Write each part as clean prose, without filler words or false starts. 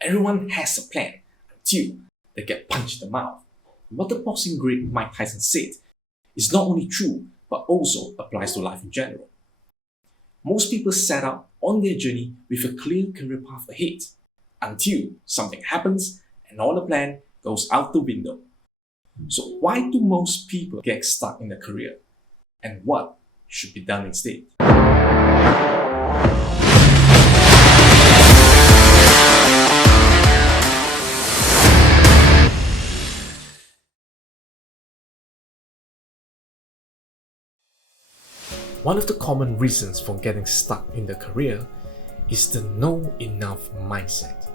Everyone has a plan until they get punched in the mouth. What the boxing great Mike Tyson said is not only true, but also applies to life in general. Most people set out on their journey with a clear career path ahead until something happens and all the plan goes out the window. So why do most people get stuck in a career? And what should be done instead? One of the common reasons for getting stuck in the career is the know enough mindset.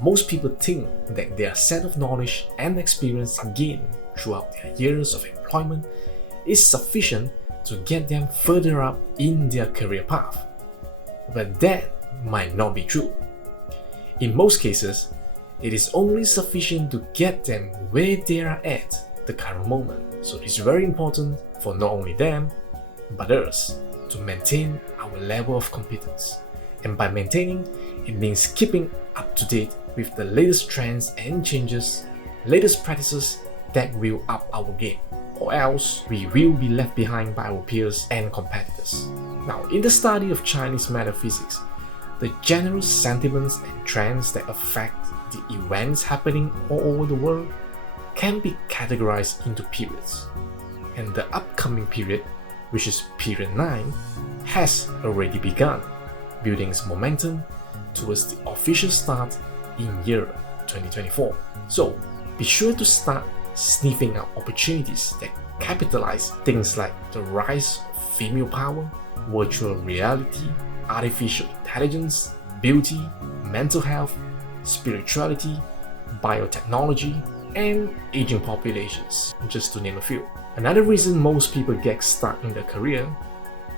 Most people think that their set of knowledge and experience gained throughout their years of employment is sufficient to get them further up in their career path. But that might not be true. In most cases, it is only sufficient to get them where they are at the current moment. So it is very important for not only them, but us to maintain our level of competence. And by maintaining, it means keeping up to date with the latest trends and changes, latest practices that will up our game, or else we will be left behind by our peers and competitors. Now, in the study of Chinese metaphysics, the general sentiments and trends that affect the events happening all over the world can be categorized into periods. And the upcoming period, which is period 9, has already begun, building its momentum towards the official start in year 2024. So be sure to start sniffing out opportunities that capitalize things like the rise of female power, virtual reality, artificial intelligence, beauty, mental health, spirituality, biotechnology, and aging populations, just to name a few. Another reason most people get stuck in their career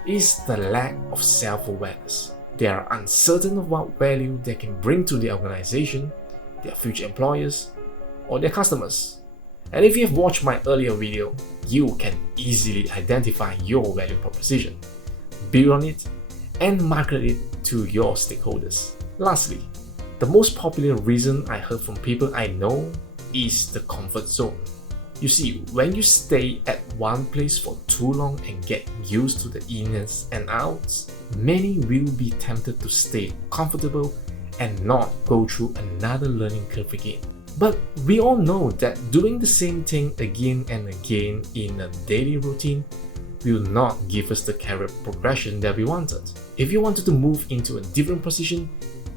is the lack of self-awareness. They are uncertain of what value they can bring to the organization, their future employers, or their customers. And if you have watched my earlier video, you can easily identify your value proposition, build on it, and market it to your stakeholders. Lastly, the most popular reason I heard from people I know is the comfort zone. You see, when you stay at one place for too long and get used to the ins and outs, many will be tempted to stay comfortable and not go through another learning curve again. But we all know that doing the same thing again and again in a daily routine will not give us the career progression that we wanted. If you wanted to move into a different position,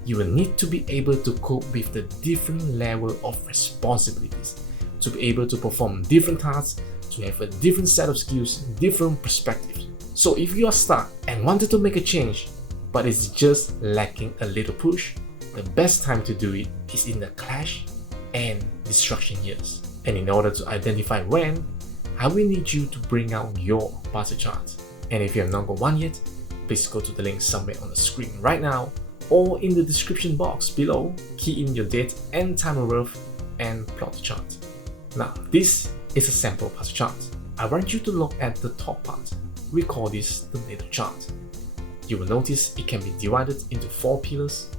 you will need to be able to cope with the different level of responsibilities, to be able to perform different tasks, to have a different set of skills, different perspectives. So if you are stuck and wanted to make a change, but it's just lacking a little push, the best time to do it is in the clash and destruction years. And in order to identify when, I will need you to bring out your party chart. And if you have not got one yet, please go to the link somewhere on the screen right now or in the description box below, key in your date and time of birth and plot the chart. Now, this is a sample party chart. I want you to look at the top part. We call this the natal chart. You will notice it can be divided into 4 pillars: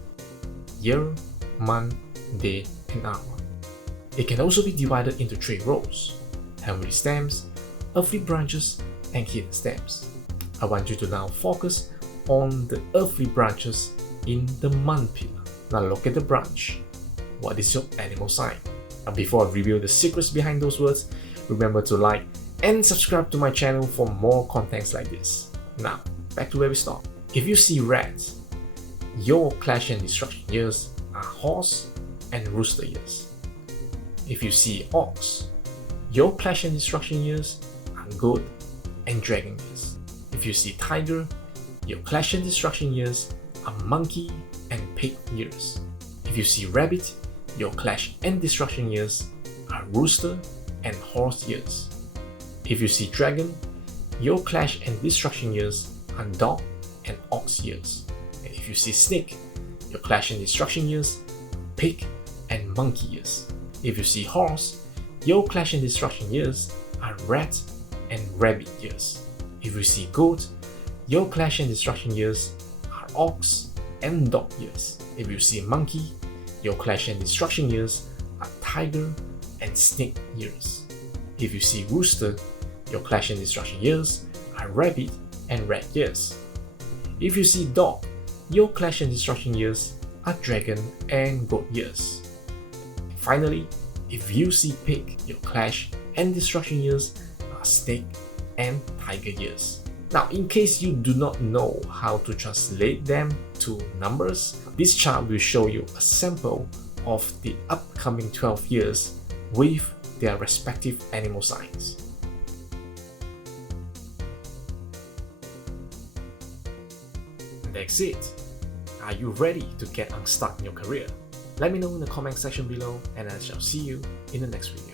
year, month, day, and hour. It can also be divided into 3 rows: heavenly stems, earthly branches, and hidden stems. I want you to now focus on the earthly branches in the month pillar. Now look at the branch. What is your animal sign? And before I reveal the secrets behind those words, remember to like and subscribe to my channel for more contents like this. Now, back to where we stopped. If you see red, your clash and destruction years are horse and rooster years. If you see ox, your clash and destruction years are goat and dragon years. If you see tiger, your clash and destruction years are monkey and pig years. If you see rabbit, your clash and destruction years are rooster and horse years. If you see dragon, your clash and destruction years are dog and ox years. And if you see snake, your clash and destruction years are pig and monkey years. If you see horse, your clash and destruction years are rat and rabbit years. If you see goat, your clash and destruction years are ox and dog years. If you see monkey, your clash and destruction years are tiger and snake years. If you see rooster, your clash and destruction years are rabbit and rat years. If you see dog, your clash and destruction years are dragon and goat years. Finally, if you see pig, your clash and destruction years are snake and tiger years. Now, in case you do not know how to translate them to numbers, this chart will show you a sample of the upcoming 12 years with their respective animal signs. That's it. Are you ready to get unstuck in your career? Let me know in the comment section below and I shall see you in the next video.